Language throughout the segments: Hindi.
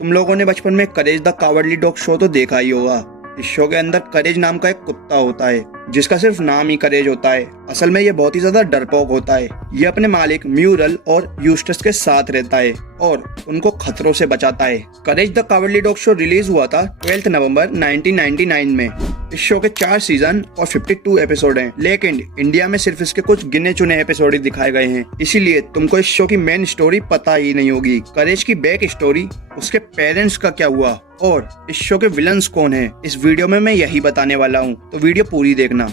तुम लोगों ने बचपन में करेज द कावर्डली डॉग शो तो देखा ही होगा। इस शो के अंदर करेज नाम का एक कुत्ता होता है जिसका सिर्फ नाम ही करेज होता है। असल में ये बहुत ही ज्यादा डरपोक होता है। ये अपने मालिक म्यूरल और यूस्टस के साथ रहता है और उनको खतरों से बचाता है। Courage the cowardly dog show release हुआ था 12 नवंबर 1999 में। इस शो के 4 सीजन और 52 एपिसोड हैं, लेकिन इंडिया में सिर्फ इसके कुछ गिने चुने एपिसोड ही दिखाए गए हैं। इसीलिए तुमको इस शो की मेन स्टोरी पता ही नहीं होगी। करेज की बैक स्टोरी, उसके पेरेंट्स का क्या हुआ और इस शो के विलन्स कौन है, इस वीडियो में मैं यही बताने वाला हूँ, तो वीडियो पूरी देखना।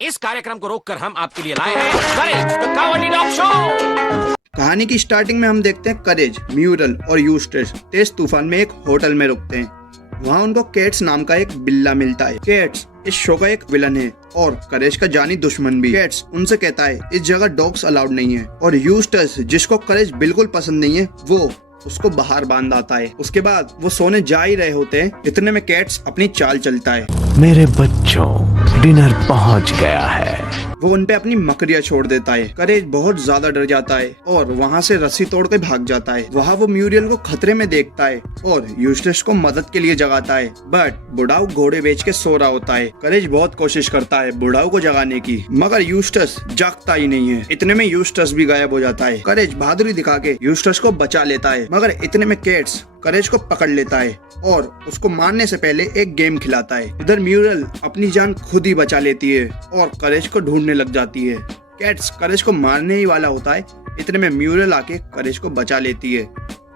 इस कार्यक्रम को रोककर हम आपके लिए लाए हैं करेज द कावर्डली डॉग शो। कहानी की स्टार्टिंग में हम देखते हैं करेज, म्यूरल और यूस्टस तेज तूफान में एक होटल में रुकते हैं। वहाँ उनको केट्स नाम का एक बिल्ला मिलता है। केट्स इस शो का एक विलन है और करेज का जानी दुश्मन भी। केट्स उनसे कहता है इस जगह डॉग्स अलाउड नहीं है और यूस्टस, जिसको करेज बिल्कुल पसंद नहीं है, वो उसको बाहर बांध आता है। उसके बाद वो सोने जा ही रहे होते हैं, इतने में केट्स अपनी चाल चलता है। मेरे बच्चों, डिनर पहुंच गया है। वो उनपे अपनी मकड़ियाँ छोड़ देता है। करेज बहुत ज्यादा डर जाता है और वहाँ से रस्सी तोड़ के भाग जाता है। वहाँ वो म्यूरियल को खतरे में देखता है और यूस्टस को मदद के लिए जगाता है, बट बुढ़ाऊ घोड़े बेच के सो रहा होता है। करेज बहुत कोशिश करता है बुढ़ाऊ को जगाने की, मगर यूस्टस जागता ही नहीं है। इतने में यूस्टस भी गायब हो जाता है। करेज बहादुरी दिखा के यूस्टस को बचा लेता है, मगर इतने में केट्स करेज को पकड़ लेता है और उसको मारने से पहले एक गेम खिलाता है। इधर म्यूरल अपनी जान खुद ही बचा लेती है और करेज को ढूंढने लग जाती है। कैट्स करेज को मारने ही वाला होता है, इतने में म्यूरल आके करेज को बचा लेती है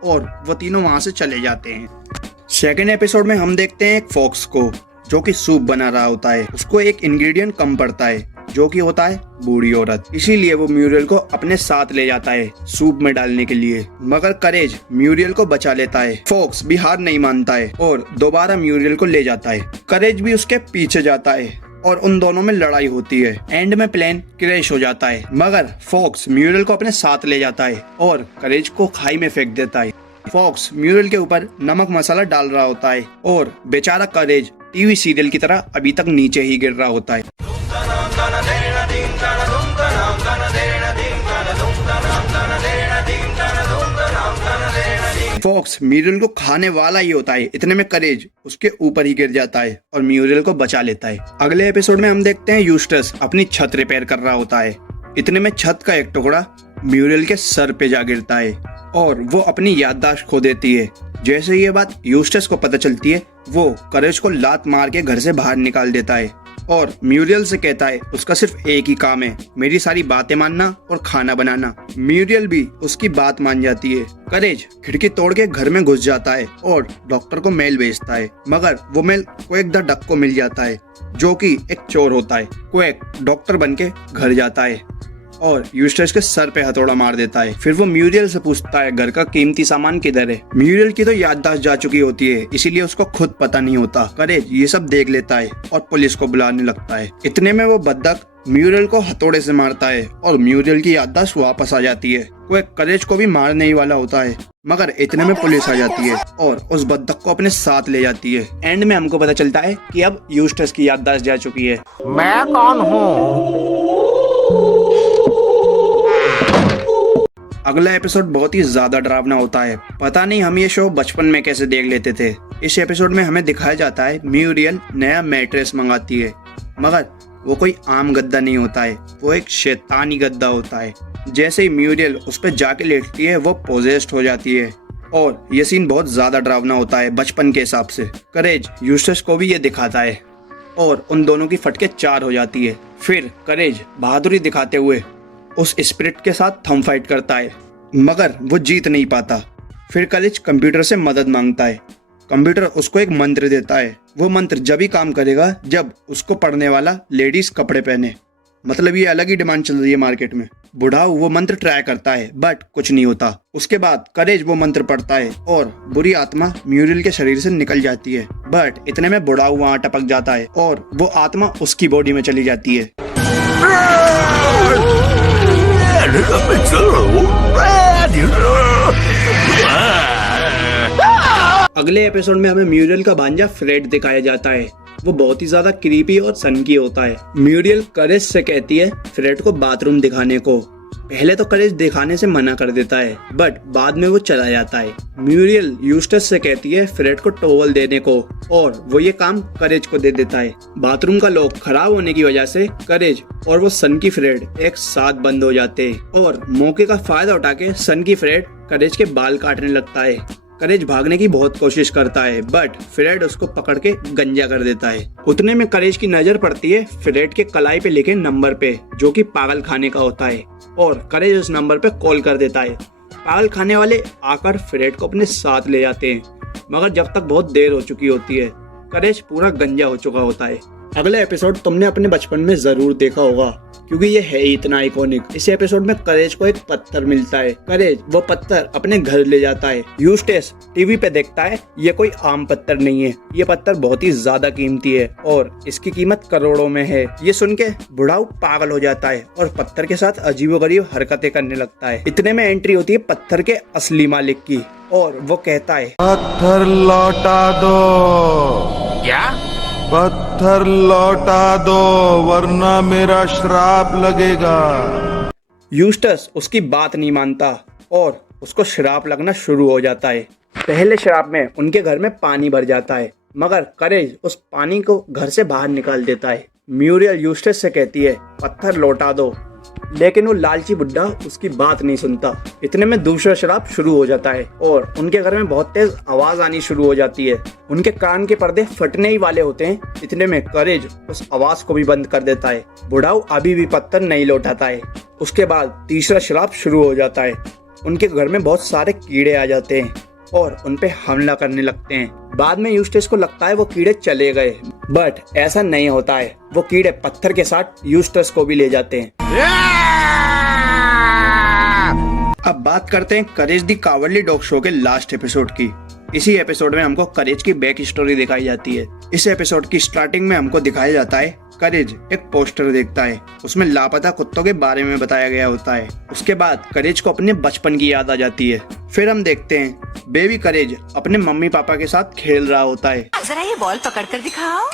और वो तीनों वहां से चले जाते हैं। सेकेंड एपिसोड में हम देखते हैं एक फॉक्स को जो कि सूप बना रहा होता है। उसको एक इंग्रेडिएंट कम पड़ता है जो कि होता है बूढ़ी औरत। इसीलिए वो म्यूरियल को अपने साथ ले जाता है सूप में डालने के लिए, मगर करेज म्यूरियल को बचा लेता है। फॉक्स भी हार नहीं मानता है और दोबारा म्यूरियल को ले जाता है। करेज भी उसके पीछे जाता है और उन दोनों में लड़ाई होती है। एंड में प्लेन क्रैश हो जाता है, मगर फॉक्स म्यूरियल को अपने साथ ले जाता है और करेज को खाई में फेंक देता है। फॉक्स म्यूरियल के ऊपर नमक मसाला डाल रहा होता है और बेचारा करेज टीवी सीरियल की तरह अभी तक नीचे ही गिर रहा होता है। फॉक्स म्यूरियल को खाने वाला ही होता है, इतने में करेज उसके ऊपर ही गिर जाता है और म्यूरियल को बचा लेता है। अगले एपिसोड में हम देखते हैं यूस्टस अपनी छत रिपेयर कर रहा होता है। इतने में छत का एक टुकड़ा म्यूरियल के सर पे जा गिरता है और वो अपनी याददाश्त खो देती है। जैसे ये बात यूस्टस को पता चलती है, वो करेज को लात मार के घर से बाहर निकाल देता है और म्यूरियल से कहता है उसका सिर्फ एक ही काम है, मेरी सारी बातें मानना और खाना बनाना। म्यूरियल भी उसकी बात मान जाती है। करेज खिड़की तोड़ के घर में घुस जाता है और डॉक्टर को मेल भेजता है, मगर वो मेल क्वेक द डक को मिल जाता है जो कि एक चोर होता है। क्वेक डॉक्टर बन के घर जाता है और यूस्टस के सर पे हथौड़ा मार देता है। फिर वो म्यूरियल से पूछता है घर का कीमती सामान किधर है। म्यूरियल की तो याददाश्त जा चुकी होती है, इसीलिए उसको खुद पता नहीं होता। करेज ये सब देख लेता है और पुलिस को बुलाने लगता है। इतने में वो बद्दक म्यूरियल को हथौड़े से मारता है और म्यूरियल की याददाश्त वापस आ जाती है। वो करेज को भी मारने ही वाला होता है, मगर इतने में पुलिस आ जाती है और उस बद्दक को अपने साथ ले जाती है। एंड में हमको पता चलता है कि अब यूस्टस की याददाश्त जा चुकी है। मैं कौन हूँ? अगला एपिसोड बहुत ही ज्यादा डरावना होता है। पता नहीं हम ये शो बचपन में कैसे देख लेते थे। इस एपिसोड में हमें दिखाया जाता है म्यूरियल नया मैट्रेस मंगाती है, मगर वो कोई आम गद्दा नहीं होता है, वो एक शैतानी गद्दा होता है। जैसे ही म्यूरियल उस पर जाके लेटती है, वो पोजेस्ड हो जाती है और ये सीन बहुत ज्यादा डरावना होता है बचपन के हिसाब से। करेज यूस्टस को भी ये दिखाता है और उन दोनों की फटके 4 हो जाती है। फिर करेज बहादुरी दिखाते हुए उस स्पिरिट के साथ थंब फाइट करता है, मगर वो जीत नहीं पाता। फिर करेज कंप्यूटर से मदद मांगता है। कंप्यूटर उसको एक मंत्र देता है। वो मंत्र जब ही काम करेगा जब उसको पढ़ने वाला लेडीज कपड़े पहने। मतलब ये अलग ही डिमांड चल रही है मार्केट में। बुढ़ाऊ वो मंत्र ट्राई करता है, बट कुछ नहीं होता। उसके बाद करेज वो मंत्र पढ़ता है और बुरी आत्मा म्यूरियल के शरीर से निकल जाती है, बट इतने में बुढ़ाऊ वहाँ टपक जाता है और वो आत्मा उसकी बॉडी में चली जाती है। अगले एपिसोड में हमें म्यूरियल का भांजा फ्रेड दिखाया जाता है। वो बहुत ही ज्यादा क्रीपी और सनकी होता है। म्यूरियल करेज से कहती है फ्रेड को बाथरूम दिखाने को, पहले तो करेज दिखाने से मना कर देता है, बट बाद में वो चला जाता है। म्यूरियल यूस्टस से कहती है फ्रेड को टॉवल देने को, और वो ये काम करेज को दे देता है। बाथरूम का लॉक खराब होने की वजह से करेज और वो सन की फ्रेड एक साथ बंद हो जाते हैं, और मौके का फायदा उठा के सन की फ्रेड करेज के बाल काटने लगता है। करेज भागने की बहुत कोशिश करता है, बट फ्रेड उसको पकड़ के गंजा कर देता है। उतने में करेज की नजर पड़ती है फ्रेड के कलाई पे लिखे नंबर पे, जो कि पागल खाने का होता है, और करेज उस नंबर पे कॉल कर देता है। पागल खाने वाले आकर फ्रेड को अपने साथ ले जाते हैं, मगर जब तक बहुत देर हो चुकी होती है। करेज पूरा गंजा हो चुका होता है। अगला एपिसोड तुमने अपने बचपन में जरूर देखा होगा, क्योंकि ये है ही इतना आइकॉनिक। इस एपिसोड में करेज को एक पत्थर मिलता है। करेज वो पत्थर अपने घर ले जाता है। यूस्टेस टीवी पे देखता है ये कोई आम पत्थर नहीं है, ये पत्थर बहुत ही ज्यादा कीमती है और इसकी कीमत करोड़ों में है। ये सुन के बुढ़ाऊ पागल हो जाता है और पत्थर के साथ अजीबोगरीब हरकतें करने लगता है। इतने में एंट्री होती है पत्थर के असली मालिक की, और वो कहता है पत्थर लौटा दो। क्या? पत्थर लौटा दो, वरना मेरा श्राप लगेगा। यूस्टस उसकी बात नहीं मानता और उसको श्राप लगना शुरू हो जाता है। पहले श्राप में उनके घर में पानी भर जाता है, मगर करेज उस पानी को घर से बाहर निकाल देता है। म्यूरियल यूस्टस से कहती है पत्थर लौटा दो, लेकिन वो लालची बुड्ढा उसकी बात नहीं सुनता। इतने में दूसरा श्राप शुरू हो जाता है और उनके घर में बहुत तेज आवाज आनी शुरू हो जाती है। उनके कान के पर्दे फटने ही वाले होते हैं। इतने में करेज उस आवाज को भी बंद कर देता है। बुढ़ाऊ अभी भी पत्थर नहीं लौटाता है। उसके बाद तीसरा श्राप शुरू हो जाता है। उनके घर में बहुत सारे कीड़े आ जाते हैं और उन पे हमला करने लगते हैं। बाद में यूस्टेस को लगता है वो कीड़े चले गए, बट ऐसा नहीं होता है। वो कीड़े पत्थर के साथ यूस्टेस को भी ले जाते हैं। अब बात करते हैं करेज दी कावर्डली डॉग शो के लास्ट एपिसोड की। इसी एपिसोड में हमको करेज की बैक स्टोरी दिखाई जाती है। इस एपिसोड की स्टार्टिंग में हमको दिखाया जाता है करेज एक पोस्टर देखता है, उसमें लापता कुत्तों के बारे में बताया गया होता है। उसके बाद करेज को अपने बचपन की याद आ जाती है। फिर हम देखते हैं बेबी करेज अपने मम्मी पापा के साथ खेल रहा होता है। जरा ये बॉल पकड़ कर दिखाओ।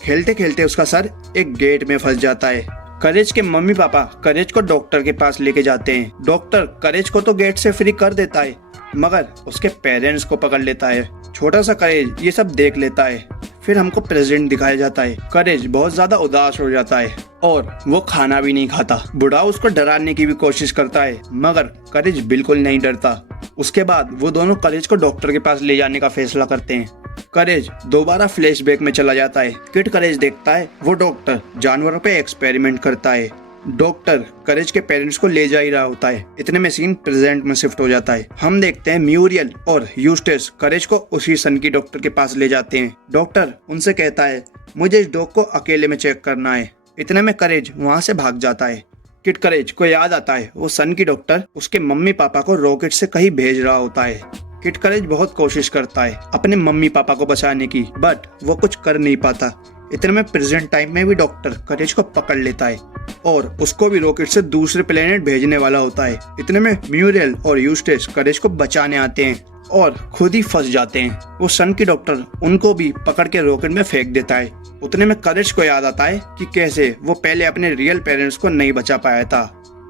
खेलते खेलते उसका सर एक गेट में फंस जाता है। करेज के मम्मी पापा करेज को डॉक्टर के पास लेके जाते हैं। डॉक्टर करेज को तो गेट से फ्री कर देता है, मगर उसके पेरेंट्स को पकड़ लेता है। छोटा सा करेज ये सब देख लेता है। फिर हमको प्रेजेंट दिखाया जाता है। करेज बहुत ज्यादा उदास हो जाता है और वो खाना भी नहीं खाता। बुढ़ा उसको डराने की भी कोशिश करता है, मगर करेज बिल्कुल नहीं डरता। उसके बाद वो दोनों करेज को डॉक्टर के पास ले जाने का फैसला करते हैं। करेज दोबारा फ्लैशबैक में चला जाता है। किड करेज देखता है वो डॉक्टर जानवरों पे एक्सपेरिमेंट करता है। डॉक्टर करेज के पेरेंट्स को ले जा ही रहा होता है। इतने में सीन प्रेजेंट में शिफ्ट हो जाता है। हम देखते हैं म्यूरियल और यूस्टेस करेज को उसी सन की डॉक्टर के पास ले जाते हैं। डॉक्टर उनसे कहता है मुझे इस डॉग को अकेले में चेक करना है। इतने में करेज वहाँ से भाग जाता है। किड करेज को याद आता है वो सन की डॉक्टर उसके मम्मी पापा को रॉकेट से कहीं भेज रहा होता है। किड करेज बहुत कोशिश करता है अपने मम्मी पापा को बचाने की, बट वो कुछ कर नहीं पाता। इतने में प्रेजेंट टाइम में भी डॉक्टर करेज को पकड़ लेता है और उसको भी रॉकेट से दूसरे प्लेनेट भेजने वाला होता है। इतने में म्यूरियल और यूस्टेस करेज को बचाने आते हैं और खुद ही फंस जाते हैं। वो सन की डॉक्टर उनको भी पकड़ के रॉकेट में फेंक देता है। उतने में करेज को याद आता है कि कैसे वो पहले अपने रियल पेरेंट्स को नहीं बचा पाया था,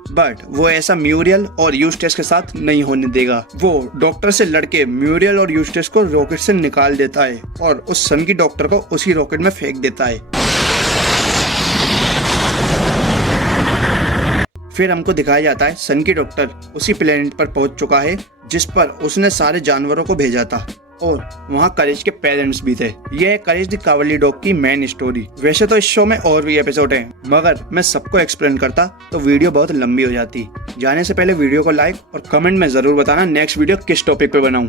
बट वो ऐसा म्यूरियल और यूस्टेस के साथ नहीं होने देगा। वो डॉक्टर से लड़के म्यूरियल और यूस्टेस को रॉकेट से निकाल देता है और उस सन की डॉक्टर को उसी रॉकेट में फेंक देता है। फिर हमको दिखाया जाता है सन की डॉक्टर उसी प्लेनेट पर पहुंच चुका है जिस पर उसने सारे जानवरों को भेजा था, और वहाँ करेज के पेरेंट्स भी थे। यह है करेज द कावर्डली डॉग की मेन स्टोरी। वैसे तो इस शो में और भी एपिसोड हैं, मगर मैं सबको एक्सप्लेन करता तो वीडियो बहुत लंबी हो जाती। जाने से पहले वीडियो को लाइक और कमेंट में जरूर बताना नेक्स्ट वीडियो किस टॉपिक पे बनाऊं।